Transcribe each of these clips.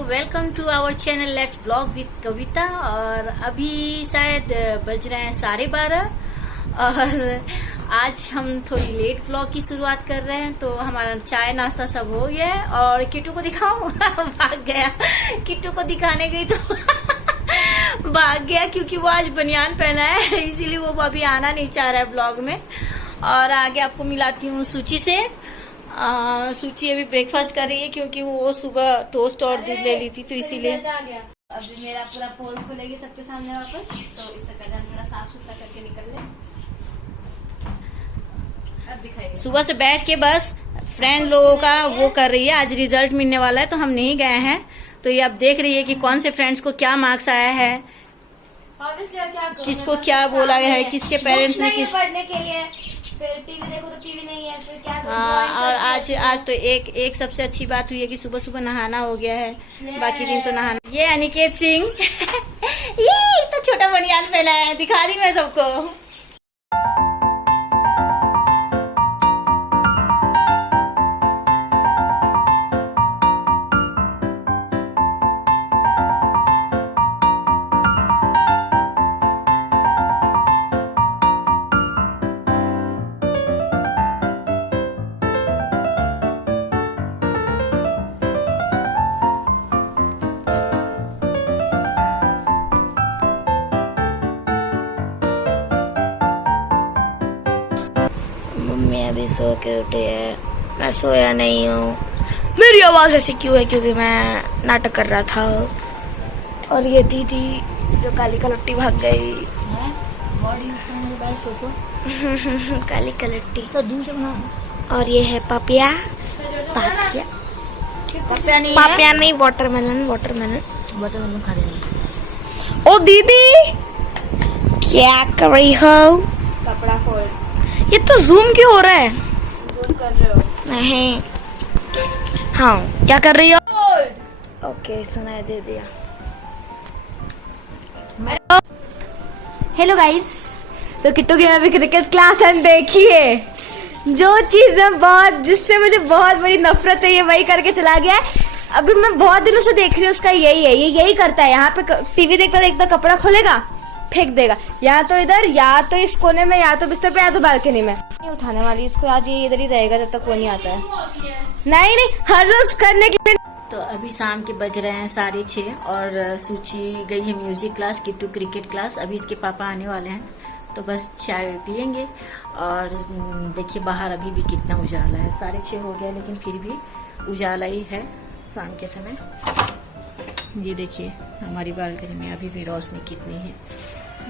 Welcome to our channel let's blog with Kavita. और अभी शायद बज रहे हैं 12:30 और आज हम थोड़ी लेट ब्लॉग की शुरुआत कर रहे हैं। तो हमारा चाय नाश्ता सब हो गया है और किट्टू को दिखाऊं भाग गया। किट्टू को दिखाने गई तो भाग गया क्योंकि वो आज बनियान पहना है, इसीलिए वो अभी आना नहीं चाह रहा है ब्लॉग में। और आगे आपको मिलाती हूँ सूची से। सूची अभी ब्रेकफास्ट कर रही है क्योंकि वो सुबह टोस्ट और दूध ले ली थी, तो इसीलिए अभी मेरा पूरा पोल खुलेगी सबके सामने वापस, तो इससे पहले हम थोड़ा साफ सुथरा करके निकल ले। अब दिखाइए। सुबह से बैठ के बस फ्रेंड लोगों का वो कर रही है। आज रिजल्ट मिलने वाला है तो हम नहीं गए हैं, तो ये अब देख रही है कि कौन से फ्रेंड्स को क्या मार्क्स आया है, किसको क्या बोला गया है, किसके पेरेंट्स ने किस पढ़ने के लिए। फिर टीवी देखो तो टीवी नहीं है, फिर क्या करो? हाँ, और आज तो एक सबसे अच्छी बात हुई है कि सुबह सुबह नहाना हो गया है। बाकी दिन तो नहाना। ये अनिकेत सिंह ये तो छोटा बनियान पहना है, दिखा दी मैं सबको। मम्मी अभी सो के उठी है, मैं सोया नहीं हूँ। मेरी आवाज़ ऐसी क्यों है? क्योंकि मैं नाटक कर रहा था। और ये दीदी जो काली कलट्टी भाग गई। काली कलट्टी तो दूर से बना। और ये है पापिया। पापिया नहीं, वाटरमेलन खा रहे। ओ दीदी क्या कर रही हो? कपड़ा फोल्ड। ये तो जूम क्यों हो रहा है? जूम कर रहे हो? नहीं। हाँ, क्या कर रही हो? ओके, सुनाई दे दिया। हेलो गाइस, तो किट्टू की अभी क्रिकेट क्लास है। देखिए जो चीज में जिससे मुझे बहुत बड़ी नफरत है, ये वही करके चला गया है। अभी मैं बहुत दिनों से देख रही हूँ उसका यही है, ये यही करता है। यहाँ पे टीवी देखता देखता कपड़ा खोलेगा, फेंक देगा, या तो इधर, या तो इस कोने में, या तो बिस्तर पे, या तो बालकनी में। नहीं उठाने वाली इसको, आज ये इधर ही रहेगा जब तक कोई नहीं आता है। नहीं, हर रोज करने के लिए। तो अभी शाम के बज रहे हैं 6:30 और सूची गई है music class, Kittu cricket class. अभी इसके पापा आने वाले हैं तो बस चाय पियेंगे। और देखिए बाहर अभी भी कितना उजाला है। 6:30 हो गया लेकिन फिर भी उजाला ही है शाम के समय। ये देखिए हमारी बालकनी में अभी भी रोशनी कितनी है,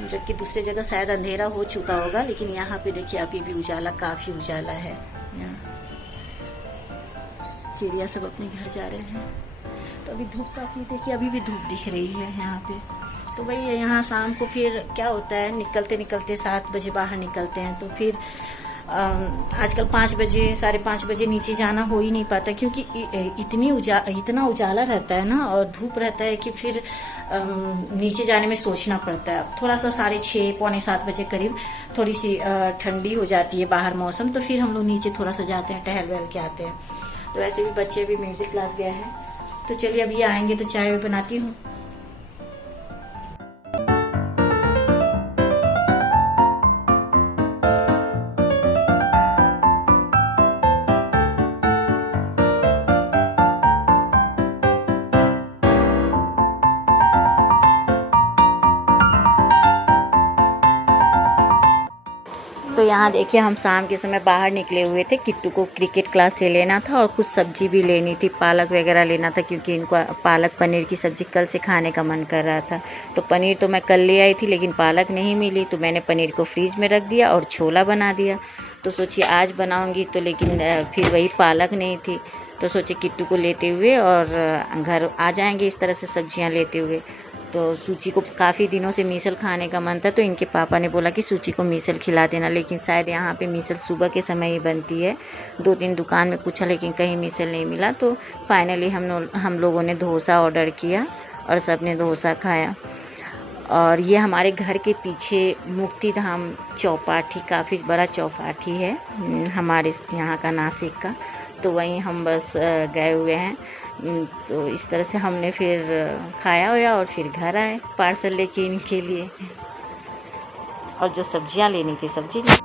जबकि दूसरी जगह शायद अंधेरा हो चुका होगा, लेकिन यहाँ पे देखिए अभी भी उजाला, काफी उजाला है। यहाँ चिड़िया सब अपने घर जा रहे हैं। तो अभी धूप काफी, देखिए अभी भी धूप दिख रही है यहाँ पे। तो वही है, यहाँ शाम को फिर क्या होता है, निकलते 7 बजे बाहर निकलते हैं, तो फिर आजकल 5 बजे 5:30 बजे नीचे जाना हो ही नहीं पाता, क्योंकि इतना उजाला रहता है ना, और धूप रहता है कि फिर नीचे जाने में सोचना पड़ता है। थोड़ा सा 6:30 पौने 7 बजे करीब थोड़ी सी ठंडी हो जाती है बाहर मौसम, तो फिर हम लोग नीचे थोड़ा सा जाते हैं, टहल वहल के आते हैं। तो ऐसे भी बच्चे भी म्यूजिक क्लास गए हैं। तो चलिए अभी आएंगे तो चाय बनाती हूँ। तो यहाँ देखिए हम शाम के समय बाहर निकले हुए थे। किट्टू को क्रिकेट क्लास से लेना था और कुछ सब्जी भी लेनी थी, पालक वगैरह लेना था, क्योंकि इनको पालक पनीर की सब्ज़ी कल से खाने का मन कर रहा था। तो पनीर तो मैं कल ले आई थी, लेकिन पालक नहीं मिली, तो मैंने पनीर को फ्रीज में रख दिया और छोला बना दिया। तो सोचिए आज बनाऊँगी तो, लेकिन फिर वही पालक नहीं थी, तो सोचे किट्टू को लेते हुए और घर आ जाएंगे इस तरह से सब्जियाँ लेते हुए। तो सूची को काफ़ी दिनों से मीसल खाने का मन था, तो इनके पापा ने बोला कि सूची को मीसल खिला देना, लेकिन शायद यहाँ पे मीसल सुबह के समय ही बनती है। 2-3 दुकान में पूछा लेकिन कहीं मीसल नहीं मिला, तो फाइनली हम लोगों ने डोसा ऑर्डर किया और सब ने डोसा खाया। और ये हमारे घर के पीछे मुक्तिधाम चौपाटी, काफ़ी बड़ा चौपाटी है हमारे यहाँ का, नासिक का। तो वहीं हम बस गए हुए हैं। तो इस तरह से हमने फिर खाया हुआ और फिर घर आए पार्सल लेके इनके लिए, और जो सब्जियां लेनी थी सब्जी ली।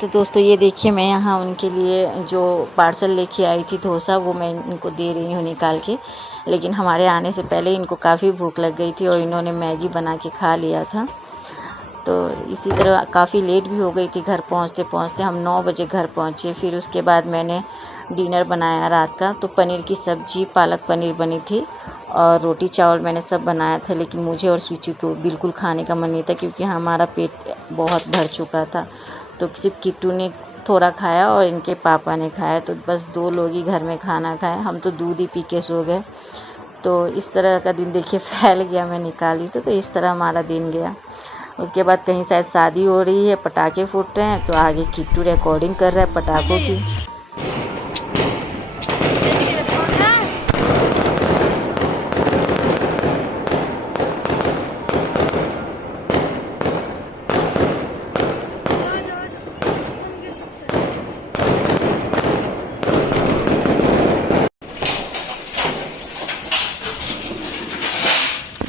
तो दोस्तों ये देखिए, मैं यहाँ उनके लिए जो पार्सल लेके आई थी डोसा, वो मैं इनको दे रही हूँ निकाल के। लेकिन हमारे आने से पहले इनको काफ़ी भूख लग गई थी और इन्होंने मैगी बना के खा लिया था। तो इसी तरह काफ़ी लेट भी हो गई थी घर पहुँचते पहुँचते। हम 9 बजे घर पहुँचे। फिर उसके बाद मैंने डिनर बनाया रात का। तो पनीर की सब्ज़ी, पालक पनीर बनी थी और रोटी चावल मैंने सब बनाया था। लेकिन मुझे और स्वीटी को बिल्कुल खाने का मन नहीं था, क्योंकि हमारा पेट बहुत भर चुका था। तो सिर्फ किट्टू ने थोड़ा खाया और इनके पापा ने खाया। तो बस 2 लोग ही घर में खाना खाए, हम तो दूध ही पी के सो गए। तो इस तरह का दिन देखिए फैल गया। मैं निकाली तो इस तरह हमारा दिन गया। उसके बाद कहीं शायद शादी हो रही है, पटाखे फूट रहे हैं, तो आगे किट्टू रिकॉर्डिंग कर रहा है पटाखों की।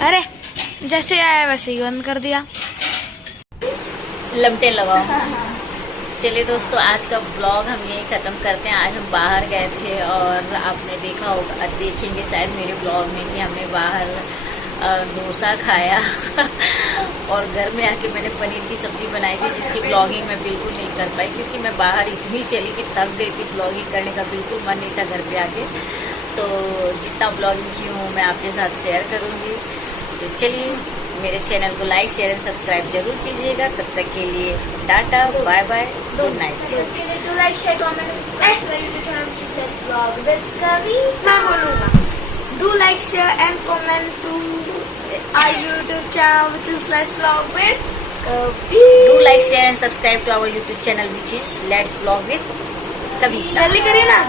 अरे जैसे आया वैसे ही बंद कर दिया। लमटे लगाओ। चलिए दोस्तों, आज का ब्लॉग हम यही ख़त्म करते हैं। आज हम बाहर गए थे और आपने देखा होगा, देखेंगे शायद मेरे ब्लॉग में, कि हमने बाहर डोसा खाया और घर में आके मैंने पनीर की सब्ज़ी बनाई थी, जिसकी ब्लॉगिंग मैं बिल्कुल नहीं कर पाई, क्योंकि मैं बाहर इतनी चली कि थक गई थी। ब्लॉगिंग करने का बिल्कुल मन नहीं था घर पे आके। तो जितना ब्लॉगिंग की हूँ मैं आपके साथ शेयर करूँगी। तो चलिए, मेरे चैनल को लाइक, शेयर एंड सब्सक्राइब जरूर कीजिएगा। तब तक के लिए tata, bye bye, good night. Do like, share, comment, मैं बोलूँगा do like, share and comment to our YouTube channel, which is Let's Vlog with Kabir. Do like, share and subscribe to our YouTube channel, which is Let's Vlog with Kabir. जल्दी करिए ना।